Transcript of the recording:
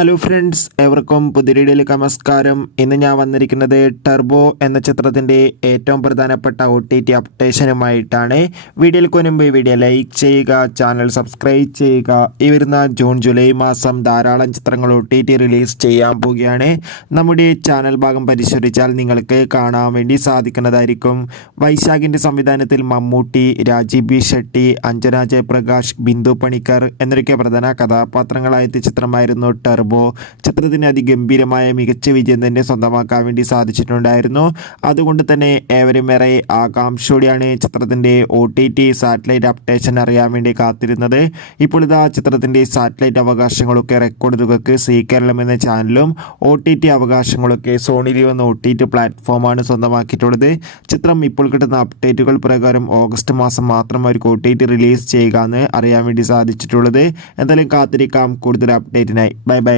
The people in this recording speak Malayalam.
ഹലോ ഫ്രണ്ട്സ്, ഏവർക്കും പുതിയ വീഡിയോയിലേക്ക് നമസ്കാരം. ഇന്ന് ഞാൻ വന്നിരിക്കുന്നത് ടർബോ എന്ന ചിത്രത്തിൻ്റെ ഏറ്റവും പ്രധാനപ്പെട്ട OTT അപ്ഡേഷനുമായിട്ടാണ്. വീഡിയോയിൽ മുൻപ് വീഡിയോ ലൈക്ക് ചെയ്യുക, ചാനൽ സബ്സ്ക്രൈബ് ചെയ്യുക. ഈ വരുന്ന ജൂൺ ജൂലൈ മാസം ധാരാളം ചിത്രങ്ങൾ OTT റിലീസ് ചെയ്യാൻ പോവുകയാണ്. നമ്മുടെ ചാനൽ ഭാഗം പരിശോധിച്ചാൽ നിങ്ങൾക്ക് കാണാൻ വേണ്ടി സാധിക്കുന്നതായിരിക്കും. വൈശാഖിൻ്റെ സംവിധാനത്തിൽ മമ്മൂട്ടി, രാജീവ് ബി ഷെട്ടി, അഞ്ജന ജയപ്രകാശ്, ബിന്ദു പണിക്കർ എന്നൊക്കെ പ്രധാന കഥാപാത്രങ്ങളായ ചിത്രമായിരുന്നു ടർബോ. ചിത്രത്തിന് അതിഗംഭീരമായ മികച്ച വിജയം തന്നെ സ്വന്തമാക്കാൻ വേണ്ടി സാധിച്ചിട്ടുണ്ടായിരുന്നു. അതുകൊണ്ട് തന്നെ ഏവരും ഏറെ ആകാംക്ഷയോടെയാണ് ചിത്രത്തിൻ്റെ OTT സാറ്റലൈറ്റ് അപ്ഡേഷൻ അറിയാൻ വേണ്ടി കാത്തിരുന്നത്. ഇപ്പോൾ ഇതാ ചിത്രത്തിൻ്റെ സാറ്റലൈറ്റ് അവകാശങ്ങളൊക്കെ റെക്കോർഡ് തുകക്ക് സീ കേരളം എന്ന ചാനലും OTT അവകാശങ്ങളൊക്കെ സോണി ലിവ് എന്ന OTT പ്ലാറ്റ്ഫോമാണ് സ്വന്തമാക്കിയിട്ടുള്ളത്. ചിത്രം ഇപ്പോൾ കിട്ടുന്ന അപ്ഡേറ്റുകൾ പ്രകാരം ഓഗസ്റ്റ് മാസം മാത്രം അവർക്ക് OTT റിലീസ് ചെയ്യുക എന്ന് അറിയാൻ വേണ്ടി സാധിച്ചിട്ടുള്ളത്. എന്തായാലും കാത്തിരിക്കാം കൂടുതൽ അപ്ഡേറ്റിനായി. Bye bye.